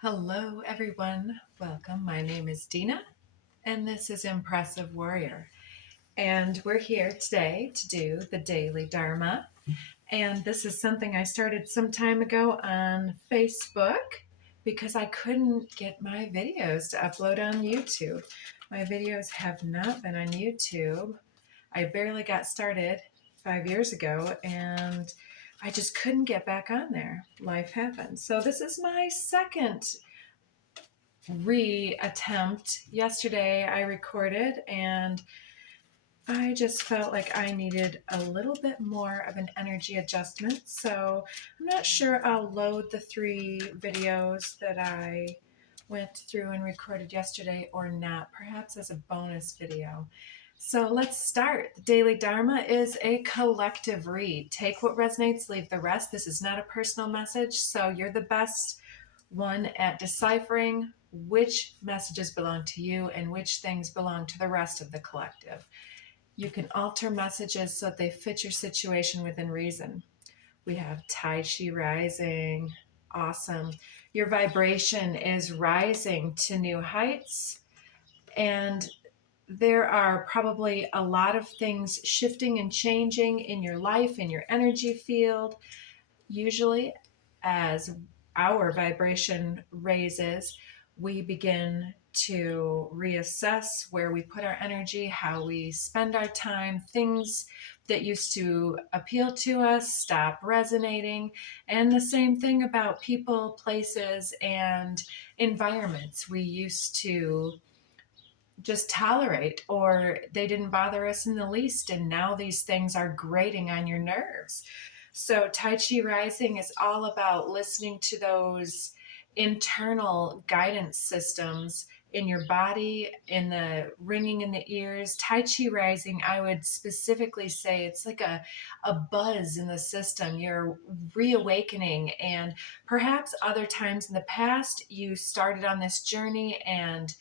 Hello, everyone. Welcome. My name is Deana, and this is Impressive Warrior. And we're here today to do the daily Dharma. And this is something I started some time ago on Facebook because I couldn't get my videos to upload on YouTube. My videos have not been on YouTube. I barely got started 5 years ago, and I just couldn't get back on there. Life happened. So this is my second reattempt. Yesterday I recorded and I just felt like I needed a little bit more of an energy adjustment. So I'm not sure I'll load the 3 videos that I went through and recorded yesterday or not, perhaps as a bonus video. So let's start. The Daily Dharma is a collective read. Take what resonates, leave the rest. This is not a personal message, so you're the best one at deciphering which messages belong to you and which things belong to the rest of the collective. You can alter messages so that they fit your situation within reason. We have Tai Chi rising. Awesome. Your vibration is rising to new heights, and there are probably a lot of things shifting and changing in your life, in your energy field. Usually, as our vibration raises, we begin to reassess where we put our energy, how we spend our time. Things that used to appeal to us stop resonating. And the same thing about people, places, and environments we used to just tolerate, or they didn't bother us in the least, and now these things are grating on your nerves. So Tai Chi Rising is all about listening to those internal guidance systems in your body, in the ringing in the ears. Tai Chi Rising, I would specifically say it's like a buzz in the system. You're reawakening, and perhaps other times in the past you started on this journey and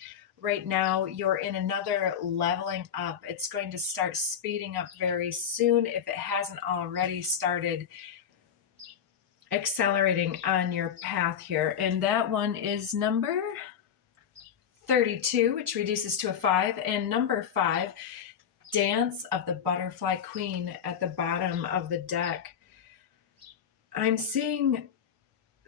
right now you're in another leveling up. It's going to start speeding up very soon if it hasn't already started accelerating on your path here. And that one is number 32, which reduces to a 5, and number 5, Dance of the Butterfly Queen at the bottom of the deck. I'm seeing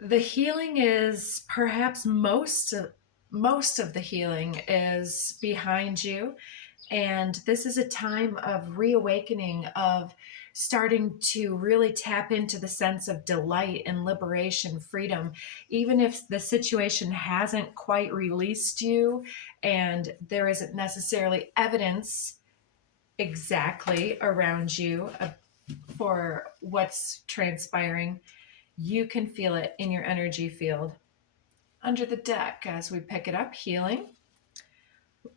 the healing is perhaps most of the healing is behind you. And this is a time of reawakening, of starting to really tap into the sense of delight and liberation, freedom, even if the situation hasn't quite released you and there isn't necessarily evidence exactly around you for what's transpiring. You can feel it in your energy field. Under the deck, as we pick it up, healing.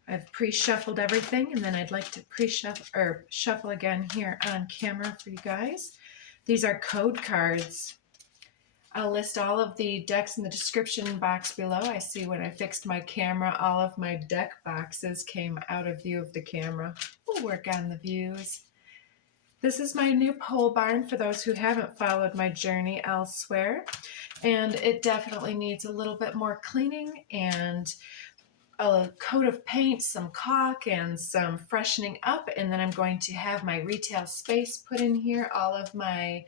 I've pre-shuffled everything, and then I'd like to pre-shuffle or shuffle again here on camera for you guys. These are code cards. I'll list all of the decks in the description box below. I see when I fixed my camera, all of my deck boxes came out of view of the camera. We'll work on the views. This is my new pole barn for those who haven't followed my journey elsewhere. And it definitely needs a little bit more cleaning and a coat of paint, some caulk, and some freshening up. And then I'm going to have my retail space put in here, all of my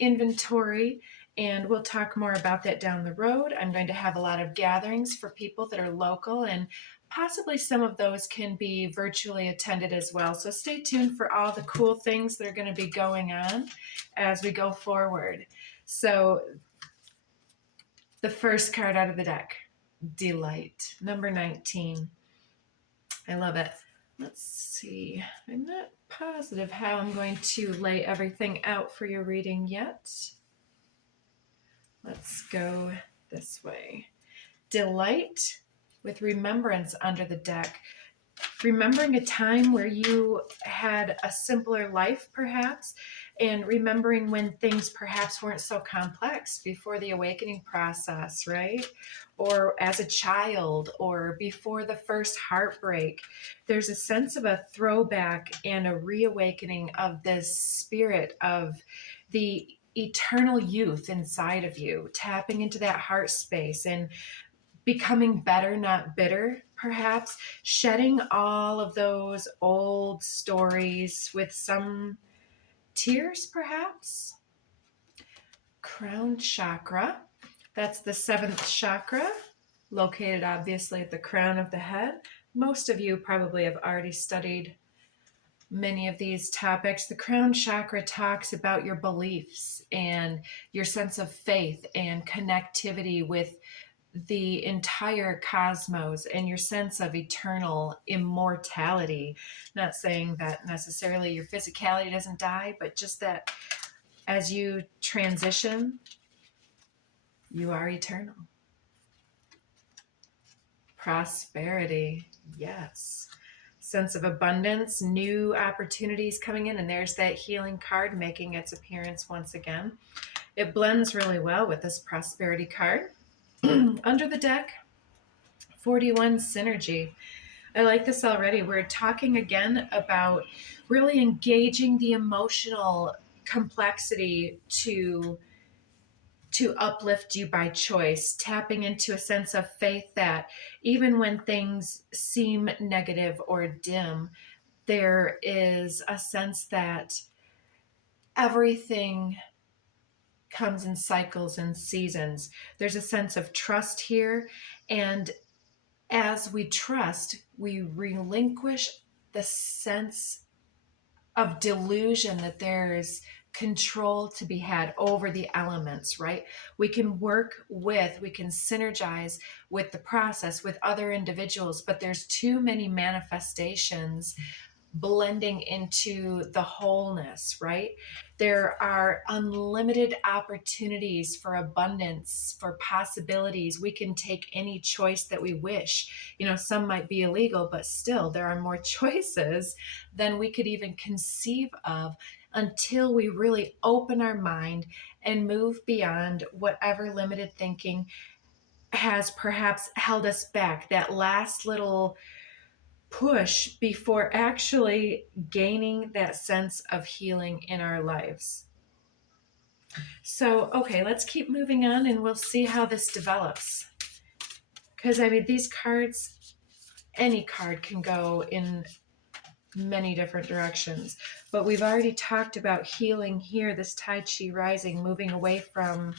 inventory, and we'll talk more about that down the road. I'm going to have a lot of gatherings for people that are local, and possibly some of those can be virtually attended as well. So stay tuned for all the cool things that are going to be going on as we go forward. So the first card out of the deck, Delight, number 19. I love it. Let's see. I'm not positive how I'm going to lay everything out for your reading yet. Let's go this way. Delight with remembrance under the deck. Remembering a time where you had a simpler life, perhaps, and remembering when things perhaps weren't so complex before the awakening process, right? Or as a child, or before the first heartbreak. There's a sense of a throwback and a reawakening of this spirit of the eternal youth inside of you, tapping into that heart space and becoming better, not bitter, perhaps, shedding all of those old stories with some tears, perhaps. Crown chakra, that's the seventh chakra, located obviously at the crown of the head. Most of you probably have already studied many of these topics. The crown chakra talks about your beliefs and your sense of faith and connectivity with the entire cosmos and your sense of eternal immortality. Not saying that necessarily your physicality doesn't die, but just that as you transition, you are eternal. Prosperity, yes. Sense of abundance, new opportunities coming in, and there's that healing card making its appearance once again. It blends really well with this prosperity card. Under the deck, 41 synergy. I like this already. We're talking again about really engaging the emotional complexity to uplift you by choice, tapping into a sense of faith that even when things seem negative or dim, there is a sense that everything comes in cycles and seasons. There's a sense of trust here, and as we trust, we relinquish the sense of delusion that there's control to be had over the elements, right? We can synergize with the process with other individuals, but there's too many manifestations blending into the wholeness, right? There are unlimited opportunities for abundance, for possibilities. We can take any choice that we wish. Some might be illegal, but still there are more choices than we could even conceive of until we really open our mind and move beyond whatever limited thinking has perhaps held us back. That last little push before actually gaining that sense of healing in our lives. So, okay, let's keep moving on and we'll see how this develops. Because, these cards, any card can go in many different directions. But we've already talked about healing here, this Tai Chi rising, moving away from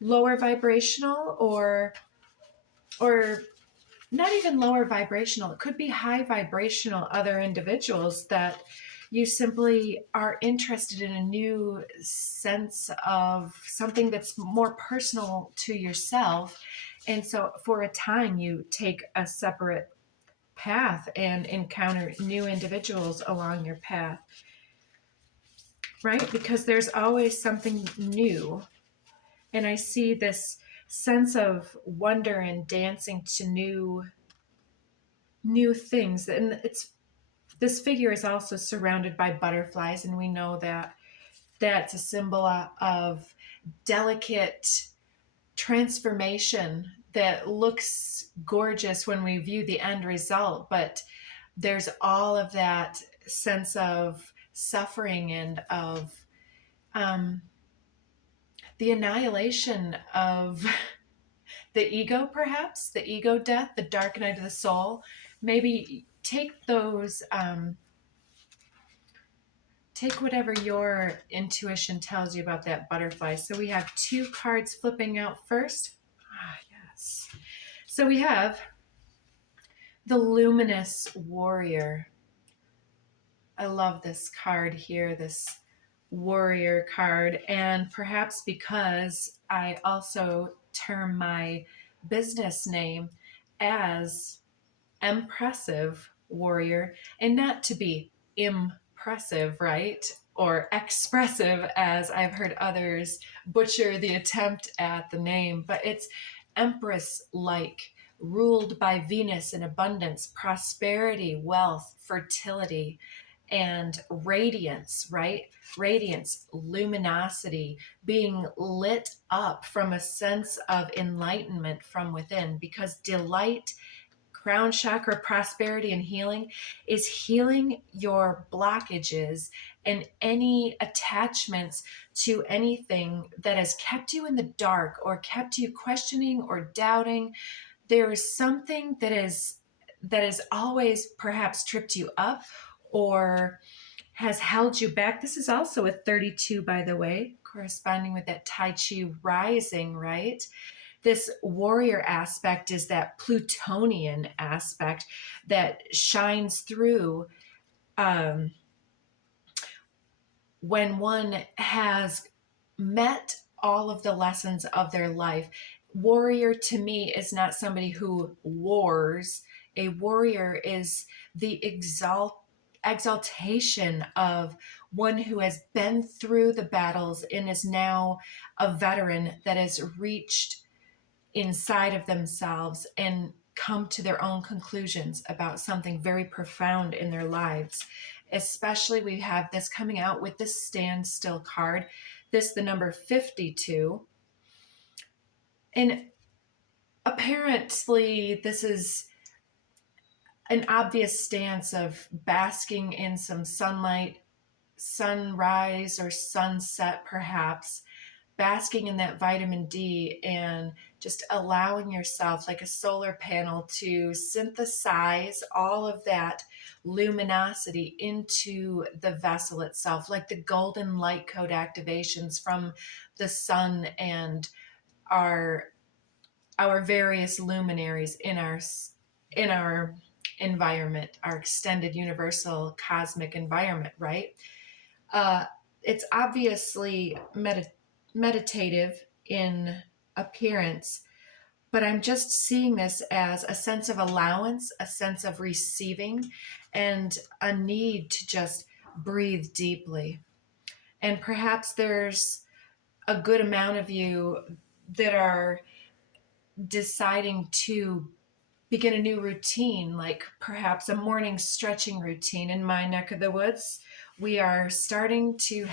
lower vibrational or not even lower vibrational. It could be high vibrational other individuals that you simply are interested in a new sense of something that's more personal to yourself. And so for a time, you take a separate path and encounter new individuals along your path, right? Because there's always something new. And I see this sense of wonder and dancing to new things. And this figure is also surrounded by butterflies, and we know that that's a symbol of delicate transformation that looks gorgeous when we view the end result, but there's all of that sense of suffering and of the annihilation of the ego, perhaps the ego death, the dark night of the soul. Maybe take those take whatever your intuition tells you about that butterfly. So we have two cards flipping out first. Yes. So we have the Luminous Warrior. I love this card here, this warrior card. And perhaps because I also term my business name as Impressive Warrior, and not to be impressive, right? Or expressive, as I've heard others butcher the attempt at the name, but it's Empress-like, ruled by Venus in abundance, prosperity, wealth, fertility, and radiance, right? Radiance, luminosity, being lit up from a sense of enlightenment from within, because delight, crown chakra, prosperity, and healing is healing your blockages and any attachments to anything that has kept you in the dark or kept you questioning or doubting. There is something that has always perhaps tripped you up or has held you back. This is also a 32, by the way, corresponding with that Tai Chi rising, right? This warrior aspect is that Plutonian aspect that shines through um, when one has met all of the lessons of their life. Warrior to me is not somebody who wars. A warrior is the exaltation of one who has been through the battles and is now a veteran that has reached inside of themselves and come to their own conclusions about something very profound in their lives. Especially, we have this coming out with the standstill card, this, the number 52. And apparently, this is an obvious stance of basking in some sunlight, sunrise or sunset, perhaps, basking in that vitamin D and just allowing yourself, like a solar panel, to synthesize all of that luminosity into the vessel itself, like the golden light code activations from the sun and our various luminaries in our environment, our extended universal cosmic environment, right? uh, it's obviously meditative in appearance, but I'm just seeing this as a sense of allowance, a sense of receiving, and a need to just breathe deeply. And perhaps there's a good amount of you that are deciding to begin a new routine, like perhaps a morning stretching routine. In my neck of the woods, we are starting to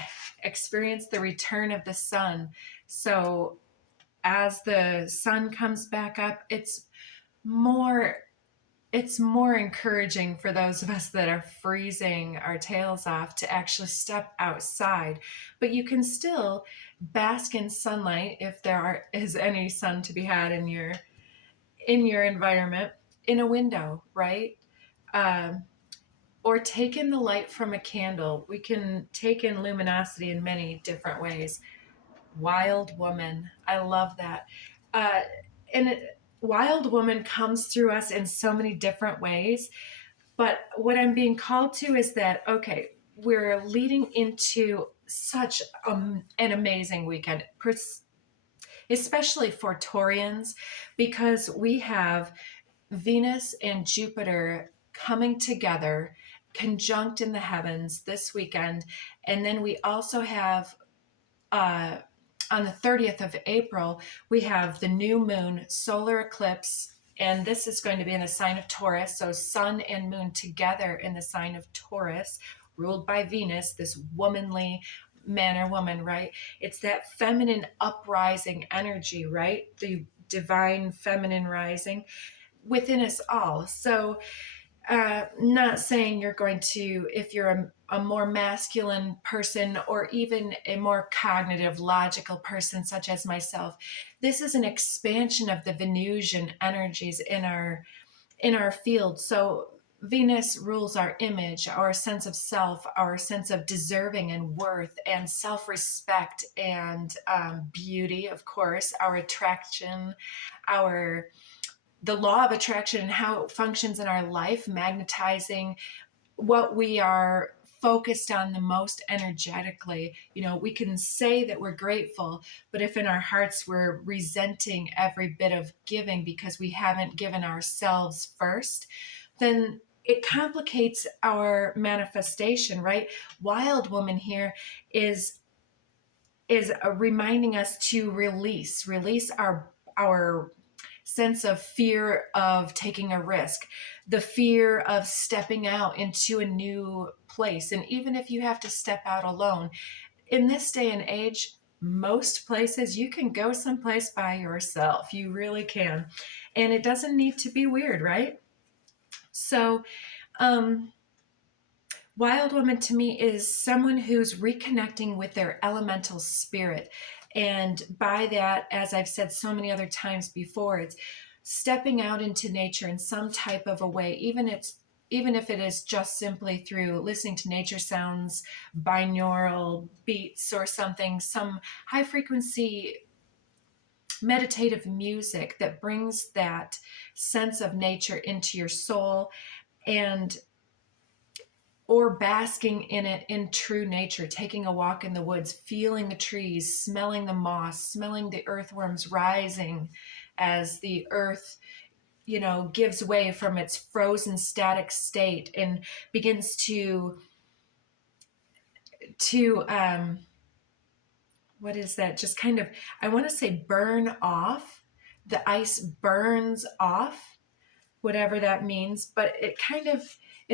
experience the return of the sun. So as the sun comes back up, more it's more encouraging for those of us that are freezing our tails off to actually step outside. But you can still bask in sunlight if is any sun to be had in your environment, in a window, right? Um, or take in the light from a candle. We can take in luminosity in many different ways. Wild woman, I love that. Uh, and wild woman comes through us in so many different ways. But what I'm being called to is that, okay, we're leading into such an amazing weekend, especially for Taurians, because we have Venus and Jupiter coming together, conjunct in the heavens this weekend. And then we also have, on the 30th of April, we have the new moon solar eclipse. And this is going to be in the sign of Taurus. So sun and moon together in the sign of Taurus, ruled by Venus, this womanly man or woman, right? It's that feminine uprising energy, right? The divine feminine rising within us all. So, not saying you're going to, if you're a more masculine person or even a more cognitive, logical person, such as myself, this is an expansion of the Venusian energies in our field. So Venus rules our image, our sense of self, our sense of deserving and worth and self-respect and beauty, of course, our attraction, our the law of attraction and how it functions in our life, magnetizing what we are focused on the most energetically. You know, we can say that we're grateful, but if in our hearts we're resenting every bit of giving because we haven't given ourselves first, then it complicates our manifestation, right? Wild woman here is reminding us to release our sense of fear of taking a risk, the fear of stepping out into a new place. And even if you have to step out alone, in this day and age, most places you can go someplace by yourself. You really can. And it doesn't need to be weird, right? So, um, Wild woman to me is someone who's reconnecting with their elemental spirit. And by that, as I've said so many other times before, it's stepping out into nature in some type of a way, even if it is just simply through listening to nature sounds, binaural beats or something, some high frequency meditative music that brings that sense of nature into your soul, and or basking in it in true nature, taking a walk in the woods, feeling the trees, smelling the moss, smelling the earthworms rising as the earth, gives way from its frozen static state and begins to what is that? Just kind of, I want to say burn off. The ice burns off, whatever that means, but it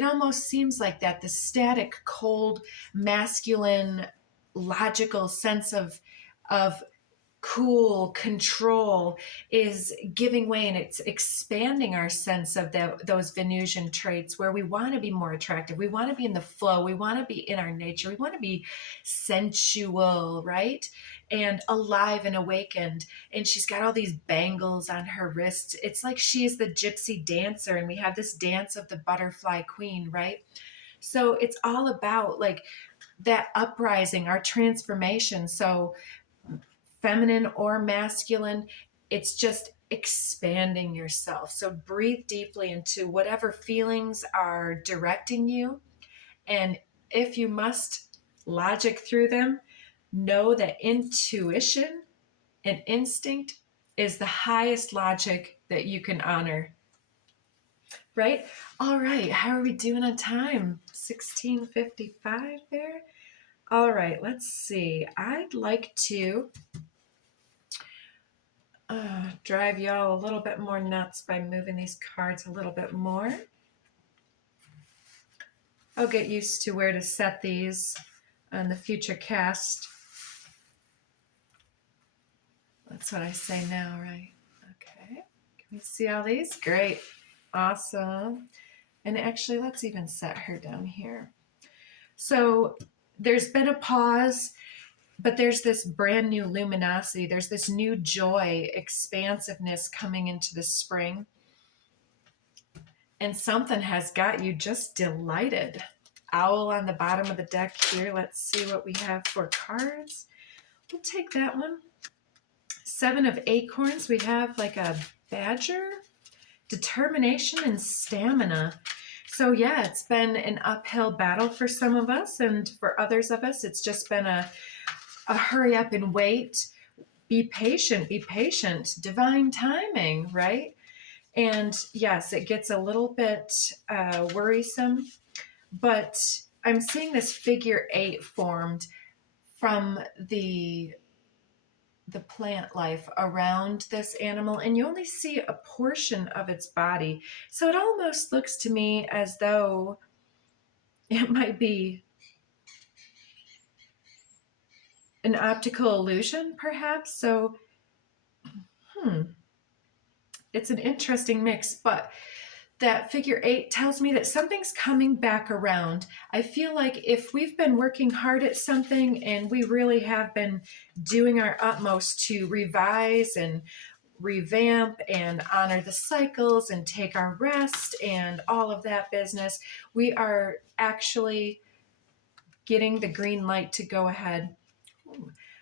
almost seems like that, the static, cold, masculine, logical sense of cool control is giving way, and it's expanding our sense of those Venusian traits where we want to be more attractive. We want to be in the flow. We want to be in our nature. We want to be sensual, right? And alive and awakened. And she's got all these bangles on her wrists. It's like she is the gypsy dancer, and we have this dance of the butterfly queen, right? So it's all about like that uprising, our transformation. So feminine or masculine, it's just expanding yourself. So breathe deeply into whatever feelings are directing you. And if you must logic through them, know that intuition and instinct is the highest logic that you can honor. Right? All right. How are we doing on time? 16:55 there. All right. Let's see. I'd like to drive y'all a little bit more nuts by moving these cards a little bit more. I'll get used to where to set these on the future cast. That's what I say now, right? Okay. Can we see all these? Great. Awesome. And actually, let's even set her down here. So there's been a pause, but there's this brand new luminosity. There's this new joy, expansiveness coming into the spring. And something has got you just delighted. Owl on the bottom of the deck here. Let's see what we have for cards. We'll take that one. 7 of acorns. We have like a badger, determination, and stamina. So yeah, it's been an uphill battle for some of us, and for others of us, it's just been a hurry up and wait. Be patient, divine timing, right? And yes, it gets a little bit worrisome, but I'm seeing this figure 8 formed from the plant life around this animal, and you only see a portion of its body. So it almost looks to me as though it might be an optical illusion, perhaps. So, it's an interesting mix, but that figure 8 tells me that something's coming back around. I feel like if we've been working hard at something and we really have been doing our utmost to revise and revamp and honor the cycles and take our rest and all of that business, we are actually getting the green light to go ahead.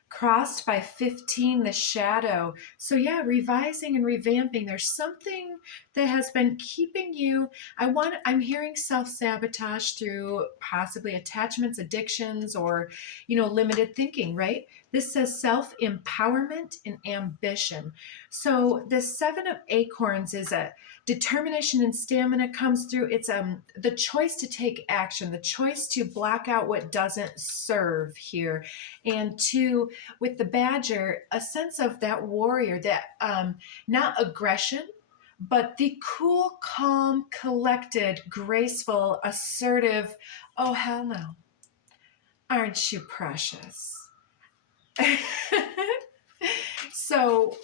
Crossed by 15, the shadow. So yeah, revising and revamping. There's something that has been keeping you. I'm hearing self-sabotage through possibly attachments, addictions, or, limited thinking, right? This says self-empowerment and ambition. So the 7 of acorns is a determination and stamina comes through. It's the choice to take action, the choice to block out what doesn't serve here, and to, with the badger, a sense of that warrior, that not aggression, but the cool, calm, collected, graceful, assertive, oh hell no, aren't you precious? So,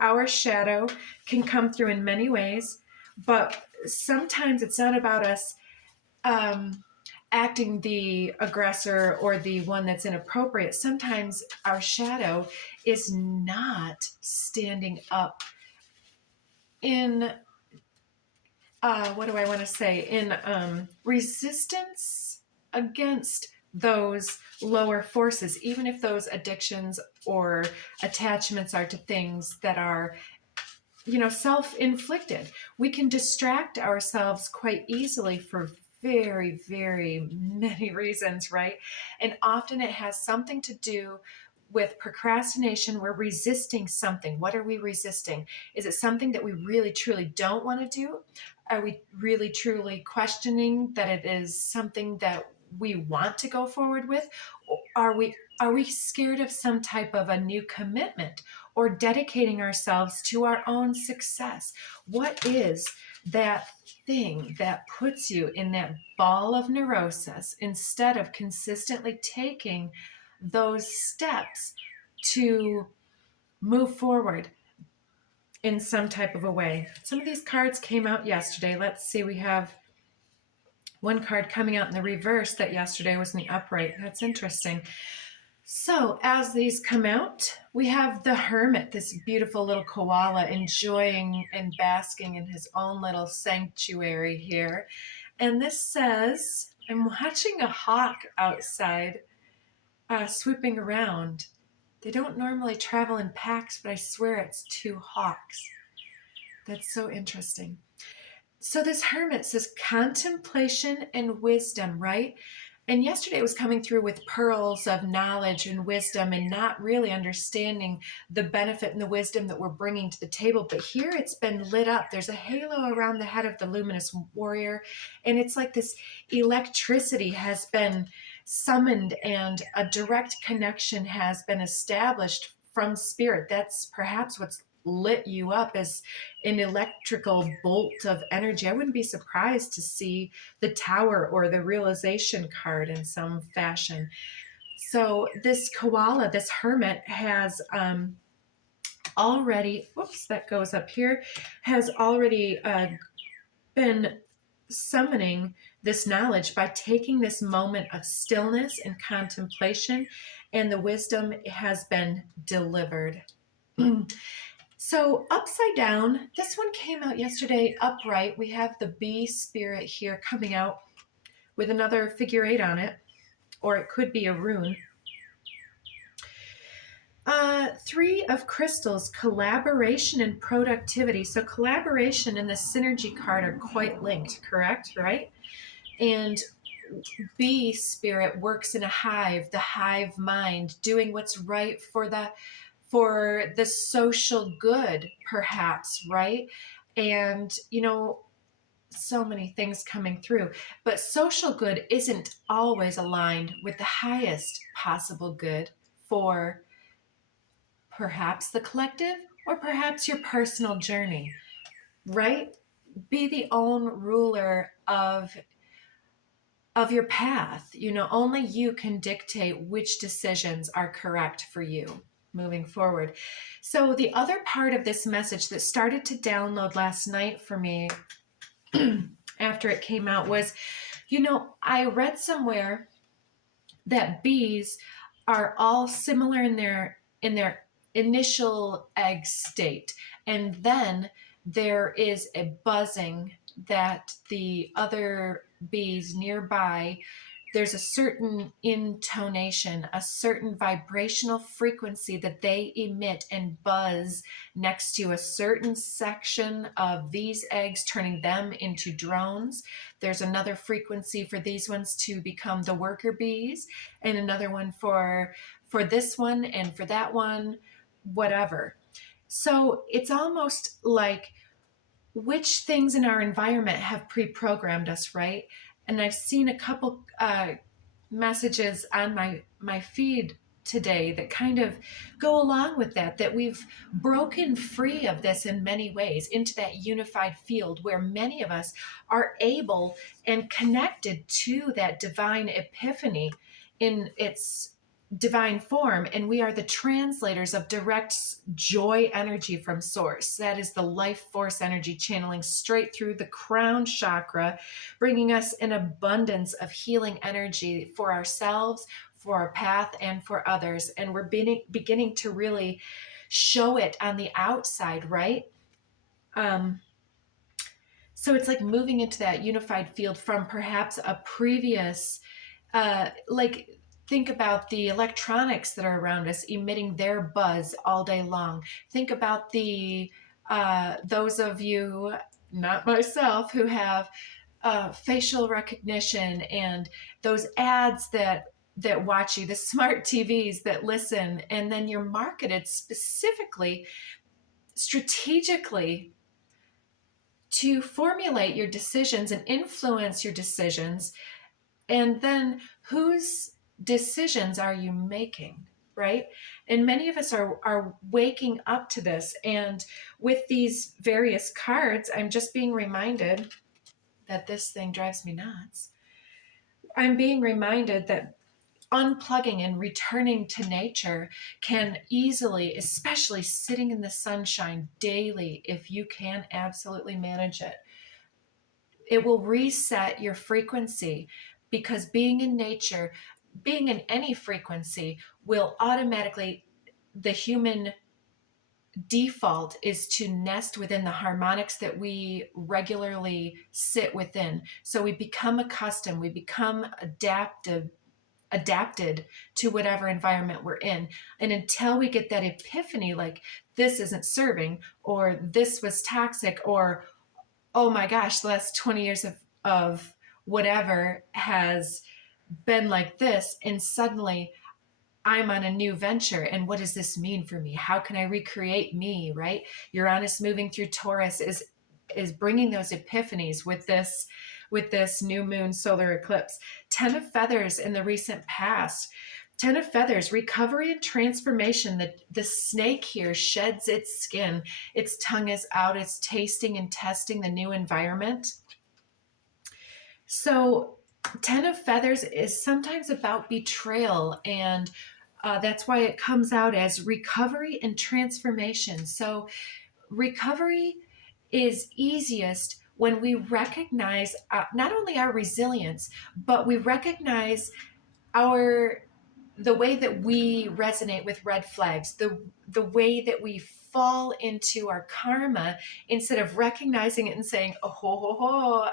our shadow can come through in many ways, but sometimes it's not about us acting the aggressor or the one that's inappropriate. Sometimes our shadow is not standing up in what do I want to say, in resistance against those lower forces, even if those addictions or attachments are to things that are, self-inflicted. We can distract ourselves quite easily for very, very many reasons, right? And often it has something to do with procrastination. We're resisting something. What are we resisting? Is it something that we really, truly don't want to do? Are we really, truly questioning that it is something that we want to go forward with? Are we scared of some type of a new commitment or dedicating ourselves to our own success? What is that thing that puts you in that ball of neurosis instead of consistently taking those steps to move forward in some type of a way? Some of these cards came out yesterday. Let's see, we have one card coming out in the reverse that yesterday was in the upright. That's interesting. So as these come out, we have the Hermit, this beautiful little koala enjoying and basking in his own little sanctuary here. And this says, I'm watching a hawk outside swooping around. They don't normally travel in packs, but I swear it's two hawks. That's so interesting. So this Hermit says contemplation and wisdom, right? And yesterday it was coming through with pearls of knowledge and wisdom and not really understanding the benefit and the wisdom that we're bringing to the table. But here it's been lit up. There's a halo around the head of the Luminous Warrior. And it's like this electricity has been summoned and a direct connection has been established from spirit. That's perhaps what's lit you up as an electrical bolt of energy. I wouldn't be surprised to see the Tower or the Realization card in some fashion. So this koala, this Hermit, has already, whoops, that goes up here, has already been summoning this knowledge by taking this moment of stillness and contemplation, and the wisdom has been delivered. So upside down, this one came out yesterday upright. We have the bee spirit here coming out with another figure 8 on it, or it could be a rune. 3 of crystals, collaboration and productivity. So collaboration and the synergy card are quite linked, correct? Right? And bee spirit works in a hive, the hive mind, doing what's right for the social good, perhaps, right? And, so many things coming through. But social good isn't always aligned with the highest possible good for perhaps the collective or perhaps your personal journey, right? Be the own ruler of your path. Only you can dictate which decisions are correct for you moving forward. So the other part of this message that started to download last night for me after it came out was, I read somewhere that bees are all similar in their initial egg state, and then there is a buzzing that the other bees nearby, there's a certain intonation, a certain vibrational frequency that they emit and buzz next to a certain section of these eggs, turning them into drones. There's another frequency for these ones to become the worker bees, and another one for this one and for that one, whatever. So it's almost like which things in our environment have pre-programmed us, right? And I've seen a couple messages on my feed today that kind of go along with that we've broken free of this in many ways into that unified field where many of us are able and connected to that divine epiphany in its divine form, and we are the translators of direct joy energy from source. That is the life force energy channeling straight through the crown chakra, bringing us an abundance of healing energy for ourselves, for our path, and for others. And we're beginning to really show it on the outside, right? So it's like moving into that unified field from perhaps a previous, like, think about the electronics that are around us emitting their buzz all day long. Think about the those of you, not myself, who have facial recognition and those ads that watch you, the smart TVs that listen, and then you're marketed specifically, strategically, to formulate your decisions and influence your decisions. And then whose decisions are you making, right? And many of us are waking up to this. And with these various cards, I'm just being reminded that this thing drives me nuts. I'm being reminded that unplugging and returning to nature can easily, especially sitting in the sunshine daily, if you can absolutely manage it, it will reset your frequency, because being in nature, being in any frequency, will automatically, the human default is to nest within the harmonics that we regularly sit within. So we become accustomed, we become adapted to whatever environment we're in. And until we get that epiphany, like, this isn't serving, or this was toxic, or oh my gosh, the last 20 years of whatever has been like this, and suddenly I'm on a new venture, and what does this mean for me? How can I recreate me, right? Uranus moving through Taurus is bringing those epiphanies with this new moon solar eclipse. 10 of Feathers in the recent past. 10 of Feathers, recovery and transformation. The snake here sheds its skin. Its tongue is out. It's tasting and testing the new environment. So 10 of Feathers is sometimes about betrayal, and that's why it comes out as recovery and transformation. So recovery is easiest when we recognize not only our resilience, but we recognize the way that we resonate with red flags, the way that we fall into our karma, instead of recognizing it and saying, oh ho ho ho,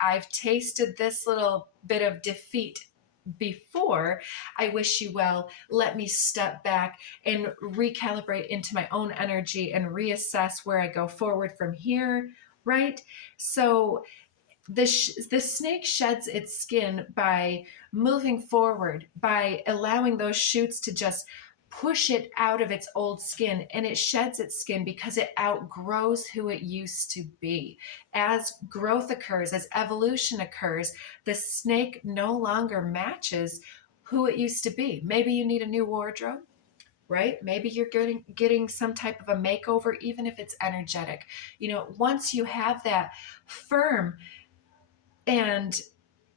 I've tasted this little bit of defeat before. I wish you well. Let me step back and recalibrate into my own energy and reassess where I go forward from here, right? So the snake sheds its skin by moving forward, by allowing those shoots to just push it out of its old skin, and it sheds its skin because it outgrows who it used to be. As growth occurs, as evolution occurs, the snake no longer matches who it used to be. Maybe you need a new wardrobe, right? Maybe you're getting some type of a makeover, even if it's energetic. Once you have that firm and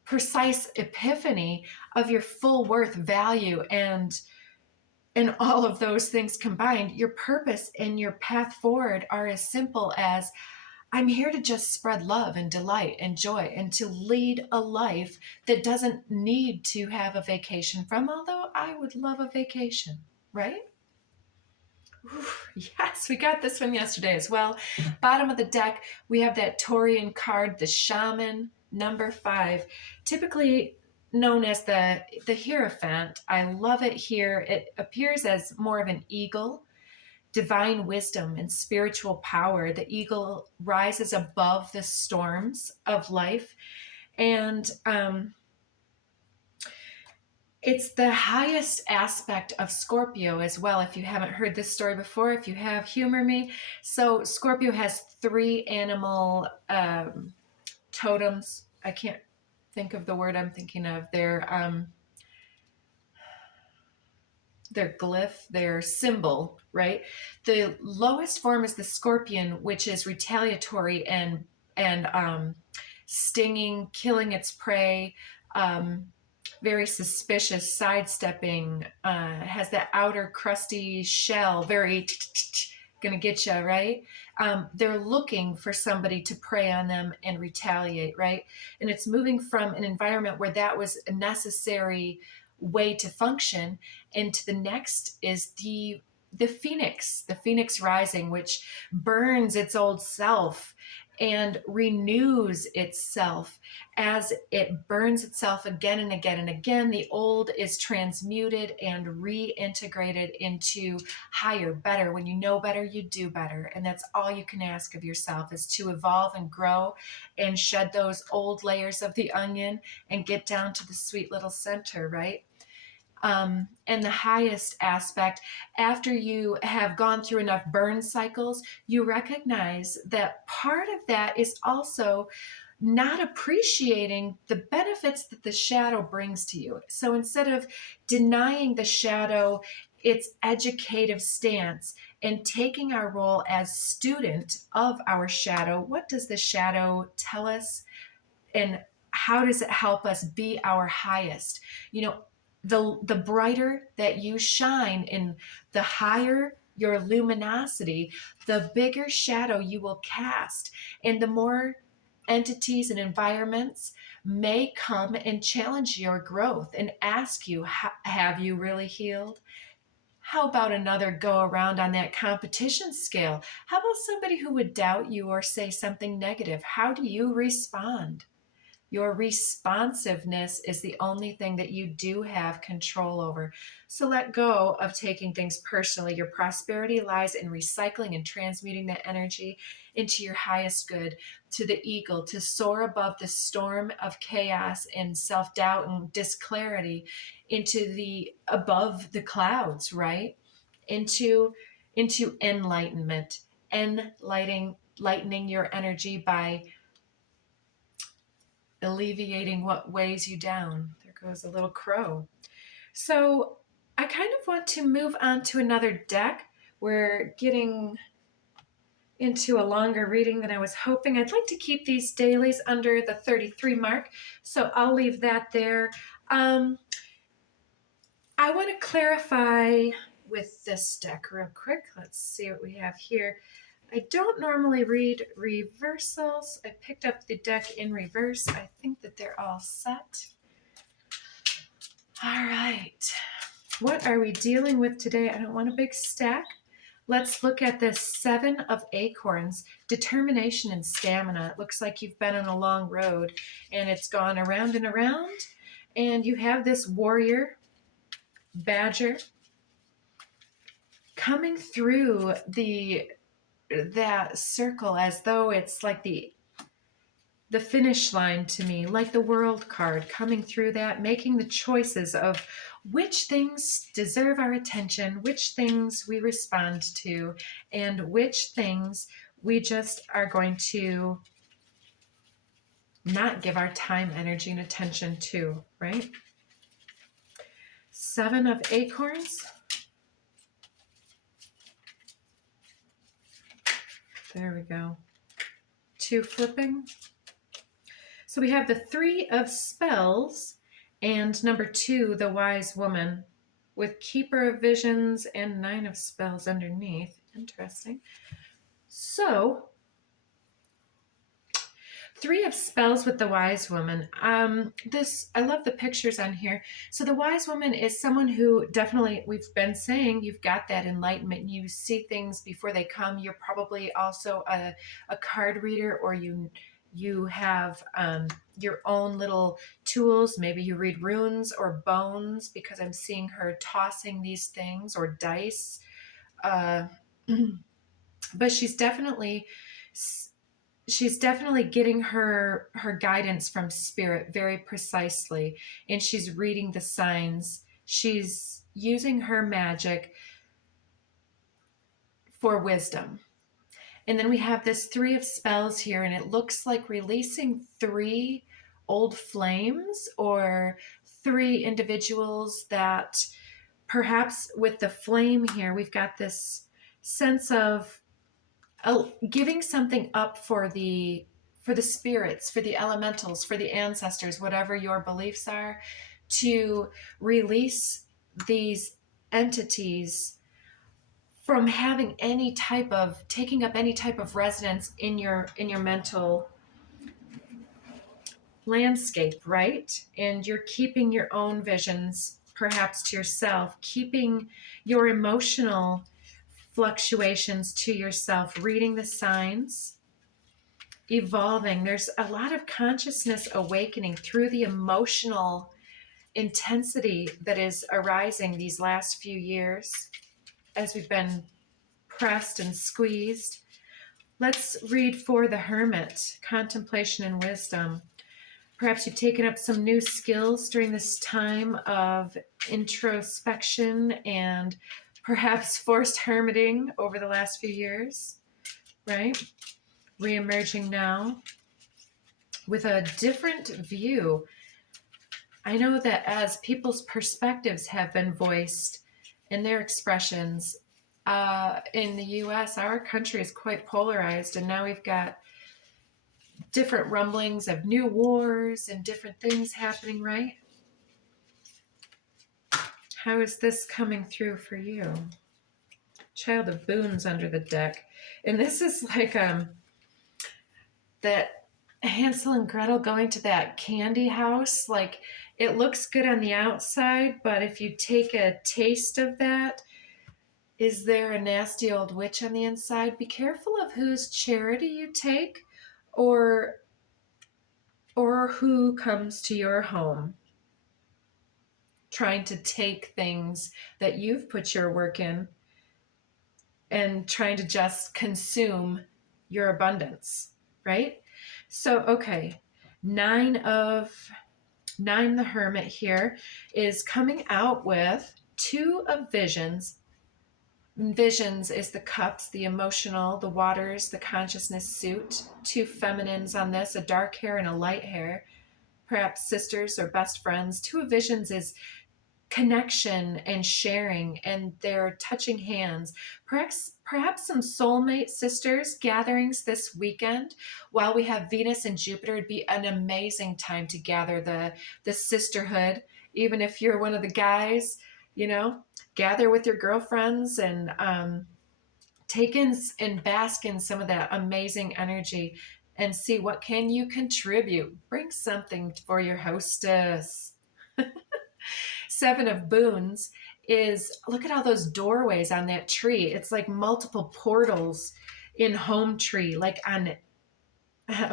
precise epiphany of your full worth, value, and all of those things combined, your purpose and your path forward are as simple as, I'm here to just spread love and delight and joy, and to lead a life that doesn't need to have a vacation from, although I would love a vacation, right? Yes, we got this one yesterday as well. Bottom of the deck, we have that Taurian card, the Shaman, number 5, typically known as the Hierophant. I love it here. It appears as more of an eagle, divine wisdom and spiritual power. The eagle rises above the storms of life, and it's the highest aspect of Scorpio as well. If you haven't heard this story before, if you have, humor me. So Scorpio has 3 animal totems. I can't think of the word I'm thinking of. Their glyph, their symbol, right? The lowest form is the scorpion, which is retaliatory and stinging, killing its prey. very suspicious, sidestepping, has that outer crusty shell, very gonna get you, right? They're looking for somebody to prey on them and retaliate, right? And it's moving from an environment where that was a necessary way to function into the next is the phoenix rising, which burns its old self and renews itself. As it burns itself again and again and again, the old is transmuted and reintegrated into higher, better. When you know better, you do better. And that's all you can ask of yourself, is to evolve and grow and shed those old layers of the onion and get down to the sweet little center, right? And the highest aspect, after you have gone through enough burn cycles, you recognize that part of that is also not appreciating the benefits that the shadow brings to you. So instead of denying the shadow its educative stance and taking our role as student of our shadow, what does the shadow tell us, and how does it help us be our highest? You know, the brighter that you shine and the higher your luminosity, the bigger shadow you will cast, and the more entities and environments may come and challenge your growth and ask you, have you really healed? How about another go around on that competition scale? How about somebody who would doubt you or say something negative? How do you respond? Your responsiveness is the only thing that you do have control over. So let go of taking things personally. Your prosperity lies in recycling and transmuting that energy into your highest good, to the eagle, to soar above the storm of chaos and self-doubt and disclarity, into the above the clouds, right? Into enlightenment, lightening your energy by alleviating what weighs you down. There goes a little crow. So I kind of want to move on to another deck. We're getting into a longer reading than I was hoping. I'd like to keep these dailies under the 33 mark, so I'll leave that there. I want to clarify with this deck real quick. Let's see what we have here. I don't normally read reversals. I picked up the deck in reverse. I think that they're all set. All right. What are we dealing with today? I don't want a big stack. Let's look at this 7 of acorns, determination and stamina. It looks like you've been on a long road and it's gone around and around. And you have this warrior, badger, coming through that circle as though it's like the finish line to me, like the world card, coming through that, making the choices of which things deserve our attention, which things we respond to, and which things we just are going to not give our time, energy, and attention to, right? 7 of acorns. There we go. 2 flipping. So we have the 3 of spells and number 2, the wise woman, with keeper of visions and 9 of spells underneath. Interesting. So 3 of spells with the wise woman. I love the pictures on here. So the wise woman is someone who definitely, we've been saying, you've got that enlightenment. You see things before they come. You're probably also a card reader, or you have your own little tools. Maybe you read runes or bones, because I'm seeing her tossing these things, or dice. But she's definitely getting her guidance from spirit very precisely, and she's reading the signs. She's using her magic for wisdom. And then we have this 3 of spells here, and it looks like releasing 3 old flames, or 3 individuals that perhaps with the flame here, we've got this sense of giving something up for the spirits, for the elementals, for the ancestors, whatever your beliefs are, to release these entities from having any type of taking up any type of residence in your mental landscape, right? And you're keeping your own visions perhaps to yourself, keeping your emotional fluctuations to yourself, reading the signs, evolving. There's a lot of consciousness awakening through the emotional intensity that is arising these last few years as we've been pressed and squeezed. Let's read for the Hermit, contemplation and wisdom. Perhaps you've taken up some new skills during this time of introspection and perhaps forced hermiting over the last few years, right? Reemerging now with a different view. I know that as people's perspectives have been voiced in their expressions, in the US, our country is quite polarized, and now we've got different rumblings of new wars and different things happening, right? How is this coming through for you? Child of Boons under the deck. And this is like that Hansel and Gretel going to that candy house. Like, it looks good on the outside, but if you take a taste of that, is there a nasty old witch on the inside? Be careful of whose charity you take, or who comes to your home trying to take things that you've put your work in and trying to just consume your abundance, right? So, okay, nine the Hermit here is coming out with two of visions. Visions is the cups, the emotional, the waters, the consciousness suit. Two feminines on this, a dark hair and a light hair, perhaps sisters or best friends. Two of visions is connection and sharing, and they're touching hands. Perhaps some soulmate sisters gatherings this weekend. While we have Venus and Jupiter, it'd be an amazing time to gather the sisterhood. Even if you're one of the guys, gather with your girlfriends and take in and bask in some of that amazing energy and see what can you contribute. Bring something for your hostess. Seven of Boons is, look at all those doorways on that tree. It's like multiple portals in home tree, like on,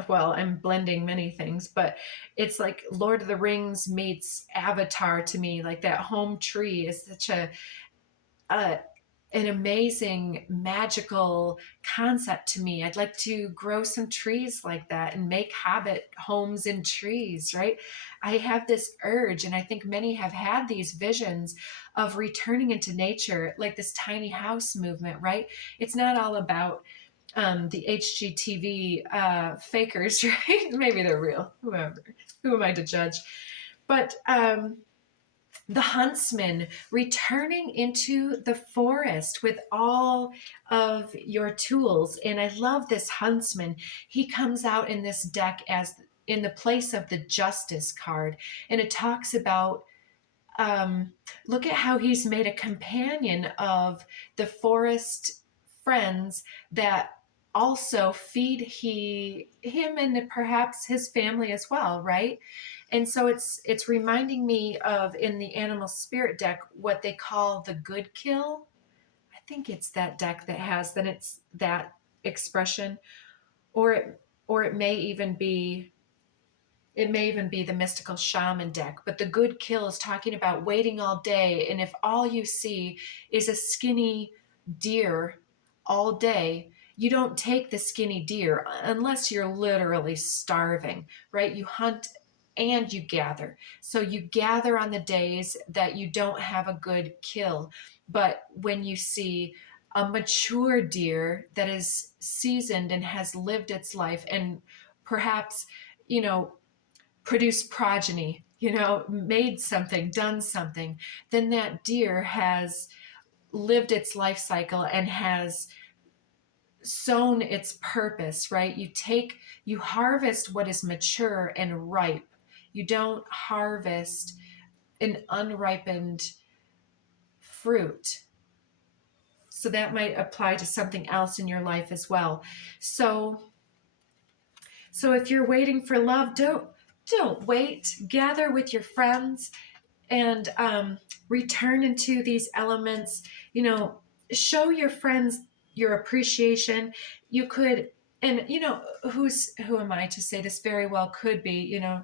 well, I'm blending many things, but it's like Lord of the Rings meets Avatar to me. Like, that home tree is such an amazing magical concept to me. I'd like to grow some trees like that and make hobbit homes in trees, right? I have this urge, and I think many have had these visions of returning into nature, like this tiny house movement, right? It's not all about the HGTV fakers, right? Maybe they're real, whoever. Who am I to judge? But the huntsman returning into the forest with all of your tools. And I love this huntsman. He comes out in this deck as in the place of the justice card. And it talks about, look at how he's made a companion of the forest friends that also feed him and perhaps his family as well, right? And so it's reminding me of, in the animal spirit deck, what they call the good kill. I think it's that deck that has that, it's that expression, or it may even be the mystical shaman deck. But the good kill is talking about waiting all day, and if all you see is a skinny deer all day, you don't take the skinny deer unless you're literally starving, right? You hunt and you gather. So you gather on the days that you don't have a good kill. But when you see a mature deer that is seasoned and has lived its life, and perhaps, produced progeny, made something, done something, then that deer has lived its life cycle and has sown its purpose, right? You harvest what is mature and ripe. You don't harvest an unripened fruit. So that might apply to something else in your life as well. So if you're waiting for love, don't wait. Gather with your friends and return into these elements. You know, show your friends your appreciation. You could, and you know, who am I to say this? Very well could be. You know,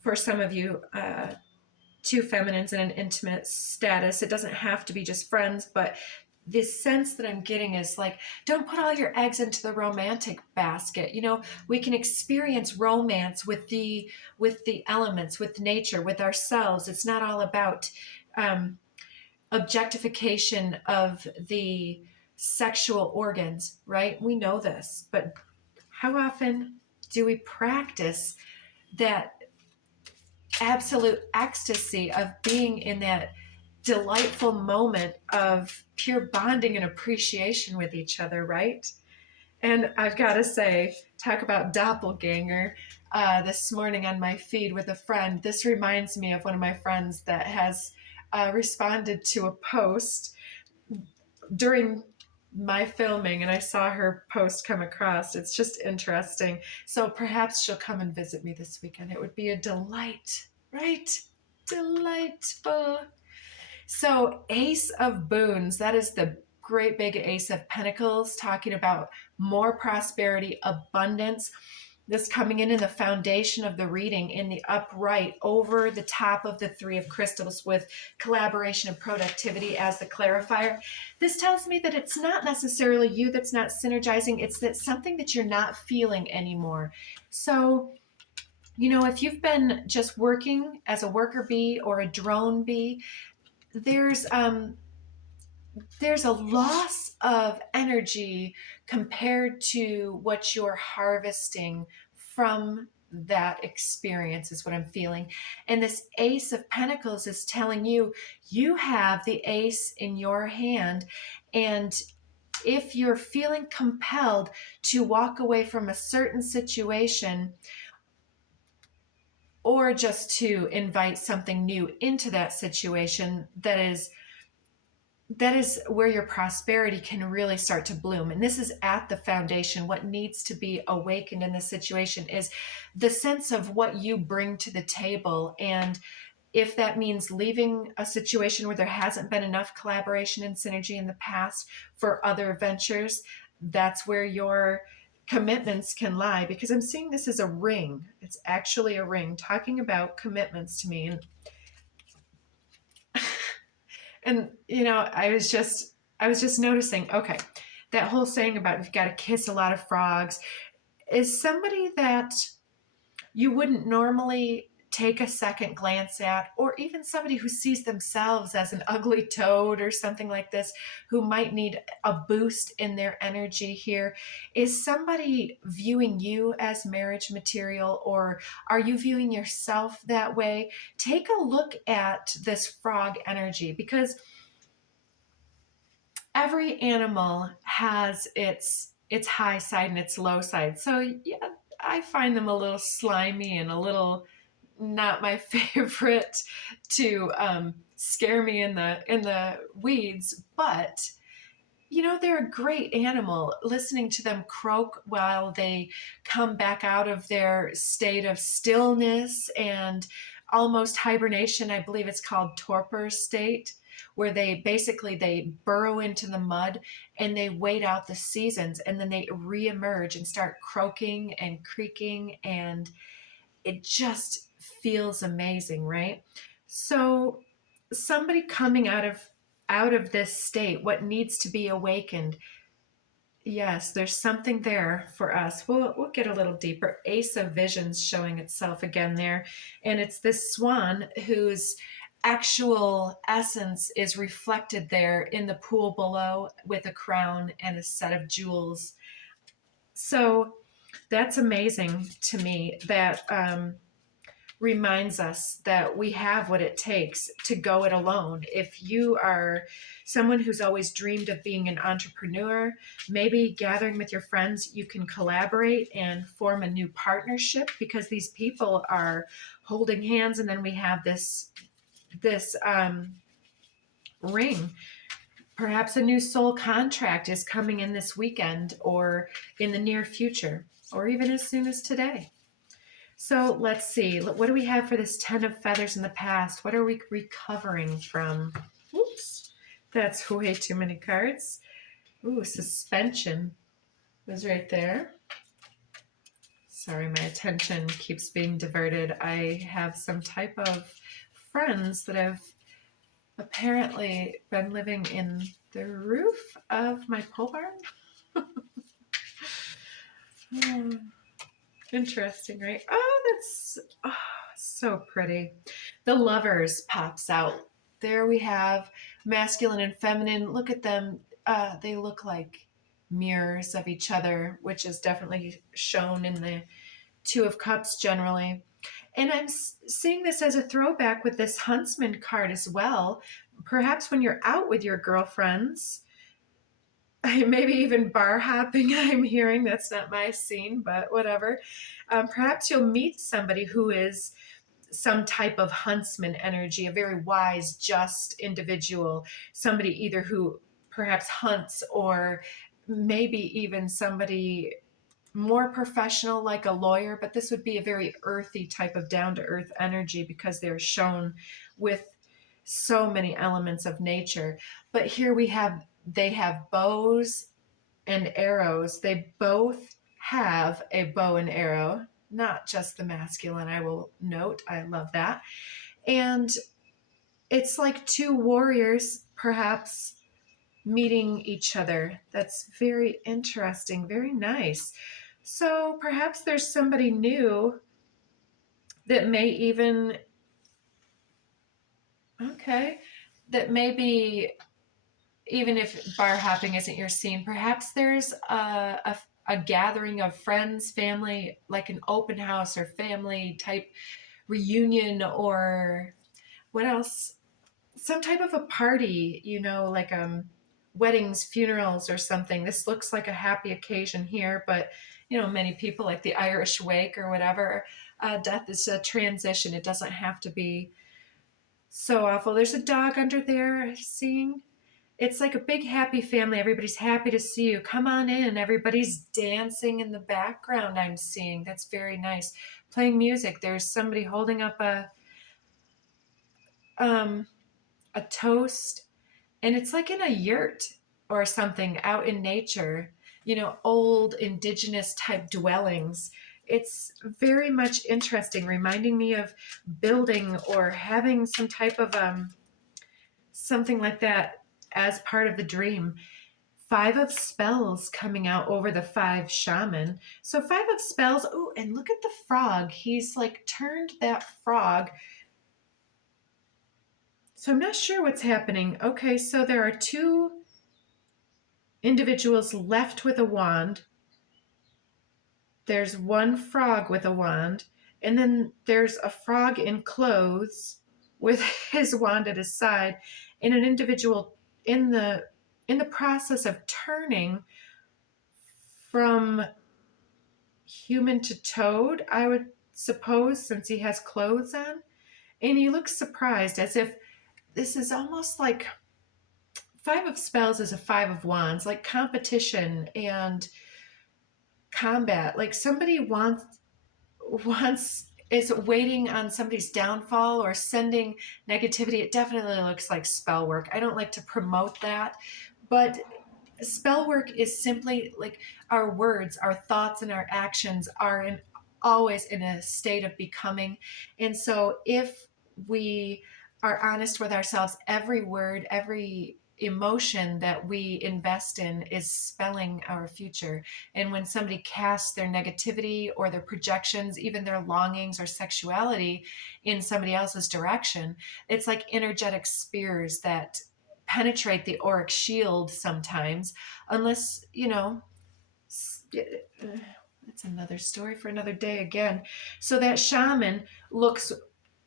for some of you, two feminines in an intimate status. It doesn't have to be just friends, but the sense that I'm getting is like, don't put all your eggs into the romantic basket. You know, we can experience romance with the elements, with nature, with ourselves. It's not all about objectification of the sexual organs, right? We know this, but how often do we practice that absolute ecstasy of being in that delightful moment of pure bonding and appreciation with each other, right? And I've got to say, talk about doppelganger. This morning on my feed with a friend, this reminds me of one of my friends that has responded to a post during my filming, and I saw her post come across. It's just interesting. So perhaps she'll come and visit me this weekend. It would be a delight, right? Delightful. So Ace of Boons, that is the great big Ace of Pentacles, talking about more prosperity, abundance. This coming in the foundation of the reading in the upright over the top of the Three of Crystals with collaboration and productivity as the clarifier. This tells me that it's not necessarily you that's not synergizing. It's that something that you're not feeling anymore. So, you know, if you've been just working as a worker bee or a drone bee, there's a loss of energy compared to what you're harvesting from that experience is what I'm feeling. And this Ace of Pentacles is telling you, you have the ace in your hand. And if you're feeling compelled to walk away from a certain situation, or just to invite something new into that situation, that is where your prosperity can really start to bloom. And this is at the foundation. What needs to be awakened in this situation is the sense of what you bring to the table. And if that means leaving a situation where there hasn't been enough collaboration and synergy in the past for other ventures, that's where your commitments can lie. Because I'm seeing this as a ring. It's actually a ring talking about commitments to me. And you know, I was just noticing, okay, that whole saying about you've got to kiss a lot of frogs is somebody that you wouldn't normally take a second glance at, or even somebody who sees themselves as an ugly toad or something like this, who might need a boost in their energy here. Is somebody viewing you as marriage material, or are you viewing yourself that way? Take a look at this frog energy, because every animal has its high side and its low side. So yeah, I find them a little slimy and a little not my favorite to scare me in the weeds, but you know, they're a great animal. Listening to them croak while they come back out of their state of stillness and almost hibernation, I believe it's called torpor state, where they burrow into the mud and they wait out the seasons, and then they reemerge and start croaking and creaking, and it just feels amazing, right? So somebody coming out of this state, what needs to be awakened? Yes, there's something there for us. We'll get a little deeper. Ace of Visions showing itself again there, and it's this swan whose actual essence is reflected there in the pool below with a crown and a set of jewels. So that's amazing to me that reminds us that we have what it takes to go it alone. If you are someone who's always dreamed of being an entrepreneur, maybe gathering with your friends, you can collaborate and form a new partnership, because these people are holding hands. And then we have this ring. Perhaps a new soul contract is coming in this weekend or in the near future, or even as soon as today. So let's see. What do we have for this 10 of feathers in the past? What are we recovering from? Oops, that's way too many cards. Ooh, suspension was right there. Sorry, my attention keeps being diverted. I have some type of friends that have apparently been living in the roof of my pole barn. Interesting, right? Oh, that's so pretty. The Lovers pops out. There we have masculine and feminine. Look at them. They look like mirrors of each other, which is definitely shown in the Two of Cups generally. And I'm seeing this as a throwback with this Huntsman card as well. Perhaps when you're out with your girlfriends, maybe even bar hopping, I'm hearing. That's not my scene, but whatever. Perhaps you'll meet somebody who is some type of huntsman energy, a very wise, just individual, somebody either who perhaps hunts, or maybe even somebody more professional like a lawyer, but this would be a very earthy type of down-to-earth energy because they're shown with so many elements of nature. But here they have bows and arrows. They both have a bow and arrow, not just the masculine, I will note. I love that. And it's like two warriors perhaps meeting each other. That's very interesting, very nice. So perhaps there's somebody new that may even, okay, that maybe, even if bar hopping isn't your scene, perhaps there's a gathering of friends, family, like an open house or family type reunion, or what else? Some type of a party, like weddings, funerals, or something. This looks like a happy occasion here, but many people, like the Irish wake or whatever, death is a transition. It doesn't have to be so awful. There's a dog under there, seeing. It's like a big happy family. Everybody's happy to see you. Come on in. Everybody's dancing in the background, I'm seeing. That's very nice. Playing music. There's somebody holding up a toast, and it's like in a yurt or something out in nature, old indigenous type dwellings. It's very much interesting, reminding me of building or having some type of something like that as part of the dream. 5 of spells coming out over the 5 shaman. So 5 of spells. Oh, and look at the frog. He's like turned that frog. So I'm not sure what's happening. Okay, so there are 2 individuals left with a wand. There's 1 frog with a wand, and then there's a frog in clothes with his wand at his side, and an individual in the process of turning from human to toad, I would suppose, since he has clothes on. And he looks surprised, as if this is almost like 5 of spells is a 5 of wands, like competition and combat. Like somebody wants is waiting on somebody's downfall or sending negativity. It definitely looks like spell work. I don't like to promote that, but spell work is simply like our words, our thoughts, and our actions are always in a state of becoming. And so if we are honest with ourselves, every word, every emotion that we invest in is spelling our future. And when somebody casts their negativity or their projections, even their longings or sexuality in somebody else's direction, it's like energetic spears that penetrate the auric shield sometimes, unless It's another story for another day again. So that shaman looks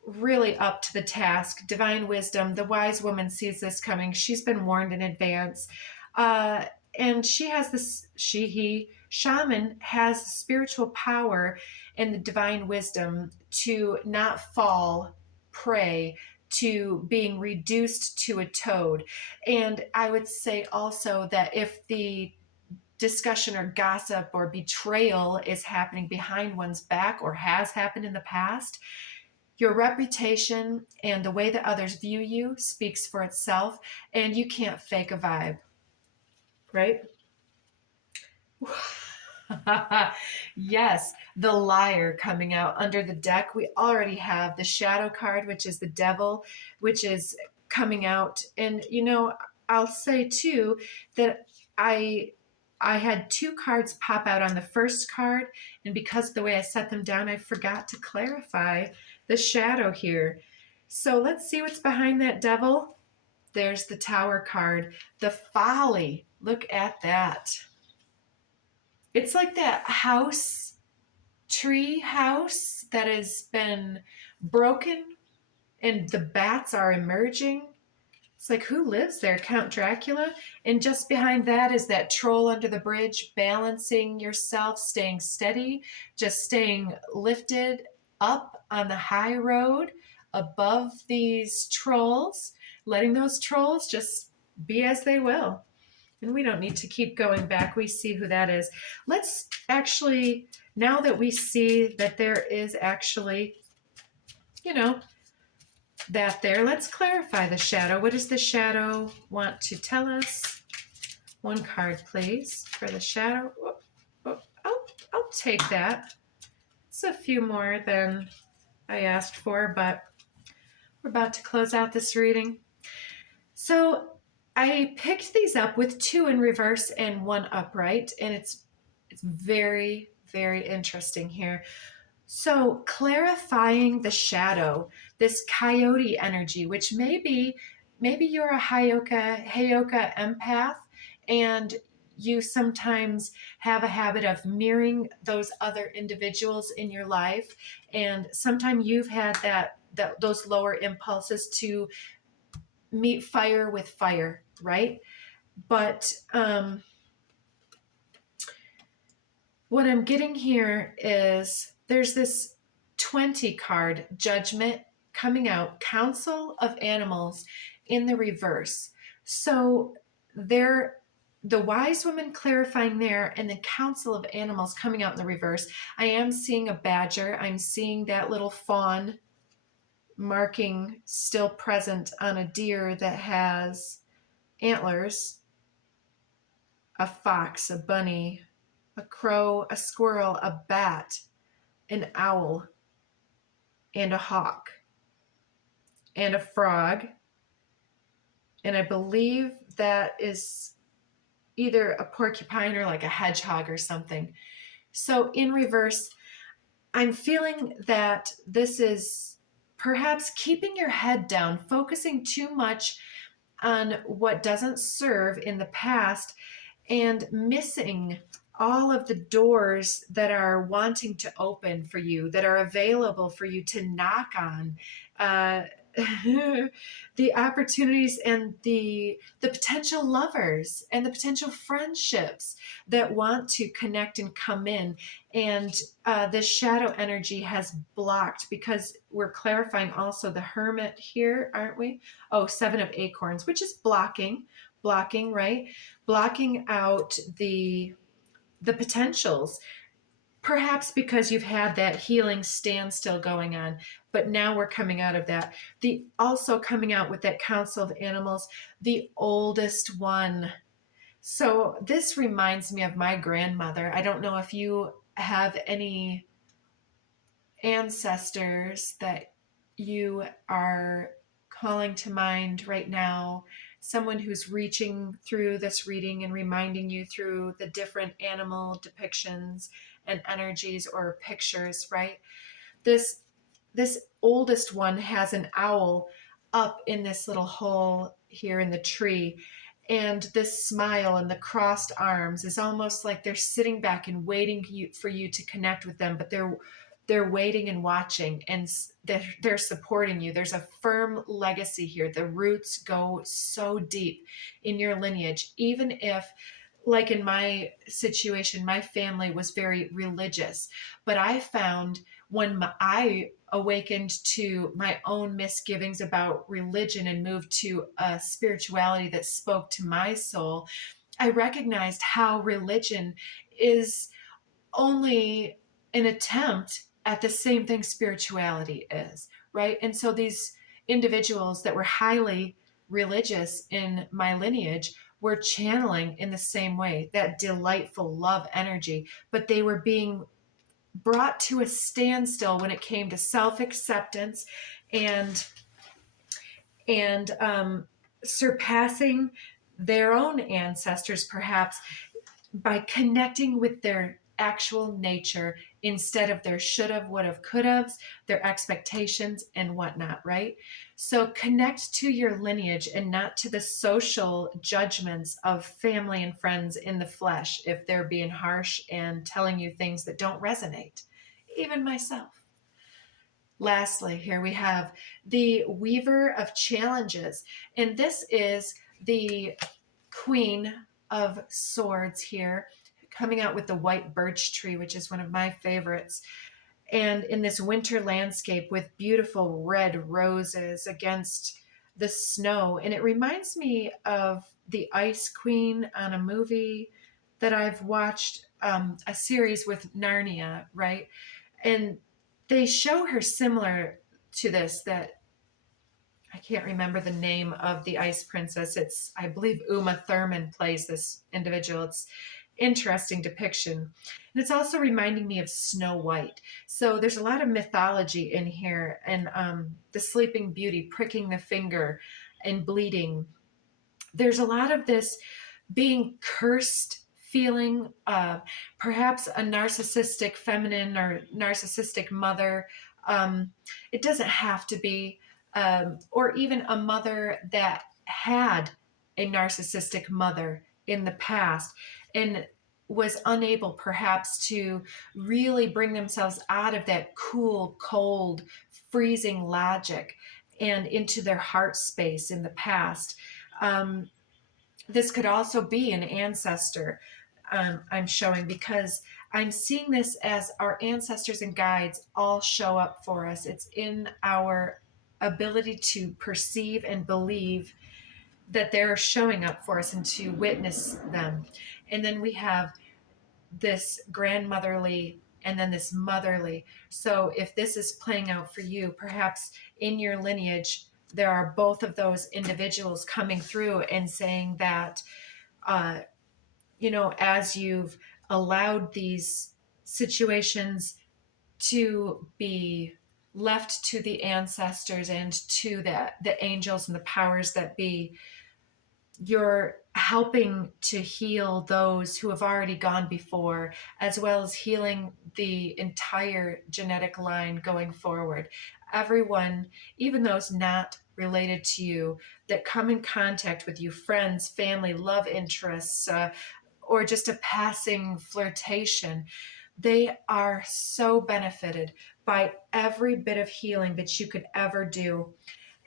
really up to the task. Divine wisdom. The wise woman sees this coming. She's been warned in advance. Uh, and she has this, he, shaman has spiritual power and the divine wisdom to not fall prey to being reduced to a toad. And I would say also that if the discussion or gossip or betrayal is happening behind one's back or has happened in the past, your reputation and the way that others view you speaks for itself, and you can't fake a vibe, right? Yes, the liar coming out under the deck. We already have the shadow card, which is the devil, which is coming out. And I'll say too that I had two cards pop out on the first card, and because of the way I set them down, I forgot to clarify the shadow here. So let's see what's behind that devil. There's the Tower card, the folly. Look at that. It's like that tree house that has been broken and the bats are emerging. It's like, who lives there? Count Dracula? And just behind that is that troll under the bridge, balancing yourself, staying steady, just staying lifted up on the high road above these trolls, letting those trolls just be as they will. And we don't need to keep going back. We see who that is. Let's actually, now that we see that there is actually, that there, let's clarify the shadow. What does the shadow want to tell us? One card, please, for the shadow. I'll take that. It's a few more than I asked for, but we're about to close out this reading. So I picked these up with two in reverse and one upright, and it's very, very interesting here. So clarifying the shadow, this coyote energy, which maybe you're a Heyoka empath, and you sometimes have a habit of mirroring those other individuals in your life, and sometimes you've had those lower impulses to meet fire with fire, right? But what I'm getting here is there's this 20 card judgment coming out, Council of Animals in the reverse. So the wise woman clarifying there and the Council of Animals coming out in the reverse. I am seeing a badger. I'm seeing that little fawn marking still present on a deer that has antlers, a fox, a bunny, a crow, a squirrel, a bat, an owl, and a hawk, and a frog. And I believe that is either a porcupine or like a hedgehog or something. So in reverse, I'm feeling that this is perhaps keeping your head down, focusing too much on what doesn't serve in the past, and missing all of the doors that are wanting to open for you, that are available for you to knock on. The opportunities and the potential lovers and the potential friendships that want to connect and come in. And this shadow energy has blocked, because we're clarifying also the hermit here, aren't we? Oh, 7 of acorns, which is blocking, right? Blocking out the potentials, perhaps because you've had that healing standstill going on, but now we're coming out of that. The also coming out with that Council of Animals, the oldest one. So this reminds me of my grandmother. I don't know if you have any ancestors that you are calling to mind right now, someone who's reaching through this reading and reminding you through the different animal depictions and energies or pictures, right? This oldest one has an owl up in this little hole here in the tree, And this smile and the crossed arms is almost like they're sitting back and waiting for you to connect with them, but they're waiting and watching, and they're supporting you. There's a firm legacy here. The roots go so deep in your lineage, even if, like in my situation, my family was very religious, but I found when I awakened to my own misgivings about religion and moved to a spirituality that spoke to my soul, I recognized how religion is only an attempt at the same thing spirituality is, right? And so these individuals that were highly religious in my lineage were channeling in the same way that delightful love energy, but they were being brought to a standstill when it came to self-acceptance and and surpassing their own ancestors, perhaps by connecting with their actual nature instead of their should have, would have, could have, their expectations and whatnot, right? So connect to your lineage and not to the social judgments of family and friends in the flesh if they're being harsh and telling you things that don't resonate, even myself. Lastly, here we have the Weaver of Challenges, and this is the Queen of Swords here, coming out with the white birch tree, which is one of my favorites. And in this winter landscape with beautiful red roses against the snow. And it reminds me of the Ice Queen on a movie that I've watched, a series with Narnia, right? And they show her similar to this, that I can't remember the name of the ice princess. It's, I believe, Uma Thurman plays this individual. It's interesting depiction. And it's also reminding me of Snow White. So there's a lot of mythology in here, and the Sleeping Beauty pricking the finger and bleeding. There's a lot of this being cursed feeling, perhaps a narcissistic feminine or narcissistic mother. It doesn't have to be, or even a mother that had a narcissistic mother in the past and was unable perhaps to really bring themselves out of that cool, cold, freezing logic and into their heart space in the past. Um, this could also be an ancestor, I'm showing, because I'm seeing this as our ancestors and guides all show up for us. It's in our ability to perceive and believe that they're showing up for us and to witness them. And then we have this grandmotherly and then this motherly. So if this is playing out for you, perhaps in your lineage, there are both of those individuals coming through and saying that, uh, as you've allowed these situations to be left to the ancestors and to the angels and the powers that be, you're helping to heal those who have already gone before, as well as healing the entire genetic line going forward. Everyone, even those not related to you, that come in contact with you, friends, family, love interests, or just a passing flirtation, they are so benefited by every bit of healing that you could ever do.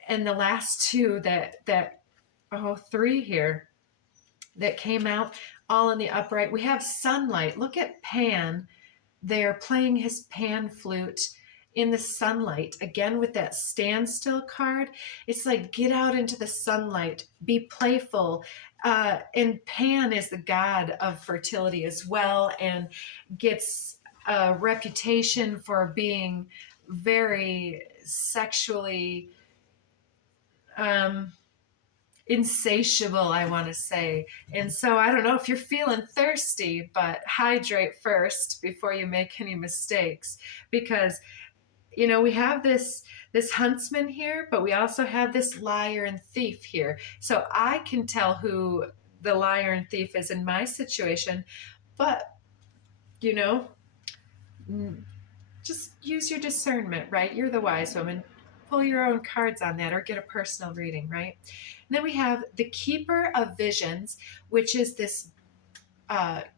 And the last two three here that came out all in the upright. We have sunlight. Look at Pan. They're playing his pan flute in the sunlight. Again, with that standstill card, it's like, get out into the sunlight, be playful. And Pan is the god of fertility as well, and gets a reputation for being very sexually insatiable, I want to say. And so I don't know if you're feeling thirsty, but hydrate first before you make any mistakes, because we have this huntsman here, but we also have this liar and thief here. So I can tell who the liar and thief is in my situation, but you know just use your discernment, right? You're the wise woman. pull your own cards on that or get a personal reading, right? And then we have the Keeper of Visions, which is this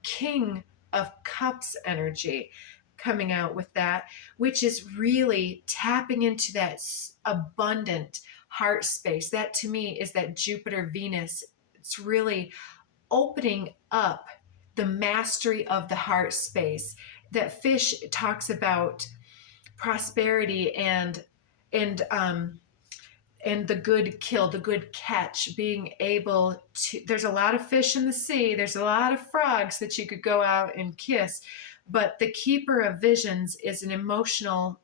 King of Cups energy coming out with that, which is really tapping into that abundant heart space. That to me is that Jupiter Venus. It's really opening up the mastery of the heart space. That fish talks about prosperity and the good kill, the good catch, being able to, there's a lot of fish in the sea, there's a lot of frogs that you could go out and kiss, but the Keeper of Visions is an emotionally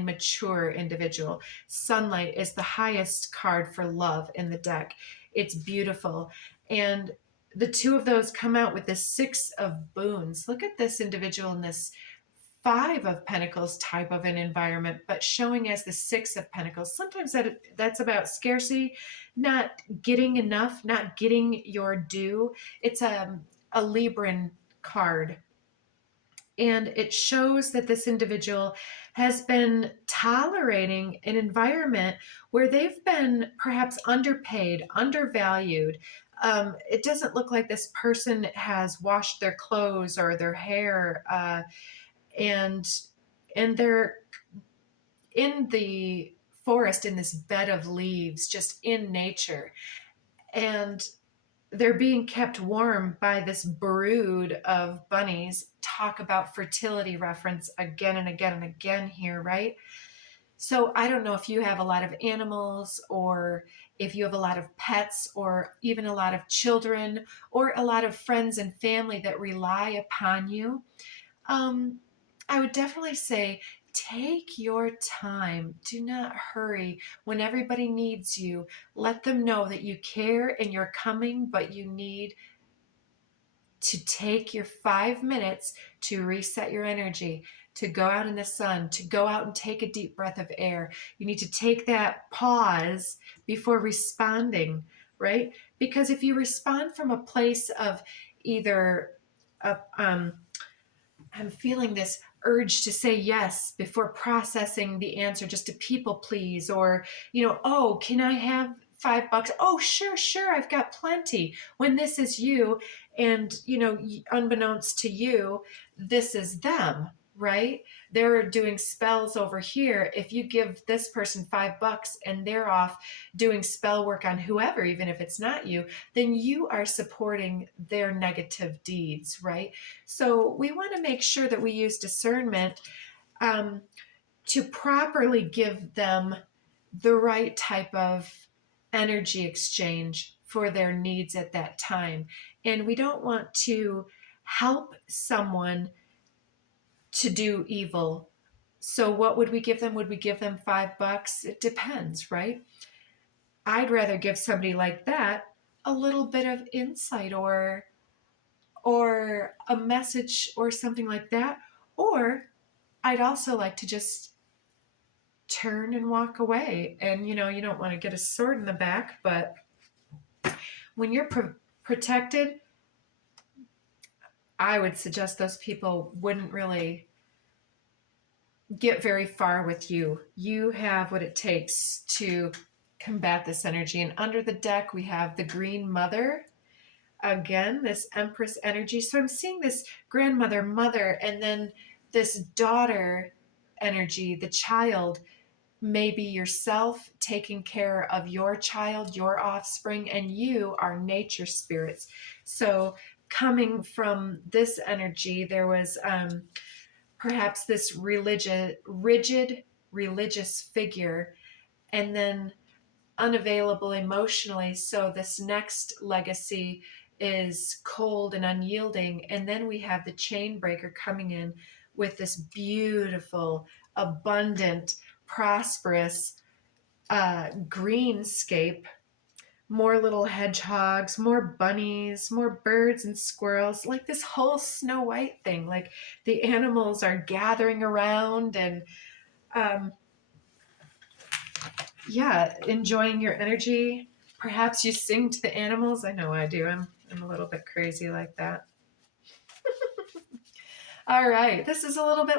mature individual. Sunlight is the highest card for love in the deck. It's beautiful. And the two of those come out with the Six of Boons. Look at this individual in this Five of Pentacles type of an environment, but showing as the Six of Pentacles. Sometimes that's about scarcity, not getting enough, not getting your due. It's a Libran card. And it shows that this individual has been tolerating an environment where they've been perhaps underpaid, undervalued. It doesn't look like this person has washed their clothes or their hair, and they're in the forest in this bed of leaves, just in nature, and they're being kept warm by this brood of bunnies. Talk about fertility reference again and again and again here, right? So I don't know if you have a lot of animals, or if you have a lot of pets, or even a lot of children, or a lot of friends and family that rely upon you. I would definitely say take your time. Do not hurry. When everybody needs you, let them know that you care and you're coming, but you need to take your 5 minutes to reset your energy, to go out in the sun, to go out and take a deep breath of air. You need to take that pause before responding, right? Because if you respond from a place of either I'm feeling this urge to say yes before processing the answer, just to people please, or, oh, can I have $5? Oh, sure, I've got plenty. When this is you, and, unbeknownst to you, this is them, right? They're doing spells over here. If you give this person $5 and they're off doing spell work on whoever, even if it's not you, then you are supporting their negative deeds, right? So we want to make sure that we use discernment to properly give them the right type of energy exchange for their needs at that time. And we don't want to help someone to do evil. So what would we give them? Would we give them $5? It depends, right? I'd rather give somebody like that a little bit of insight, or a message or something like that. Or I'd also like to just turn and walk away. And, you don't want to get a sword in the back, but when you're protected, I would suggest those people wouldn't really get very far with you. You have what it takes to combat this energy. And under the deck, we have the Green Mother. Again, this Empress energy. So I'm seeing this grandmother, mother, and then this daughter energy, the child, maybe yourself taking care of your child, your offspring, and you are nature spirits. So coming from this energy, there was perhaps this rigid religious figure, and then unavailable emotionally. So this next legacy is cold and unyielding. And then we have the chain breaker coming in with this beautiful, abundant, prosperous greenscape. More little hedgehogs, more bunnies, more birds and squirrels, like this whole Snow White thing. Like the animals are gathering around and enjoying your energy. Perhaps you sing to the animals. I know I do. I'm a little bit crazy like that. All right. This is a little bit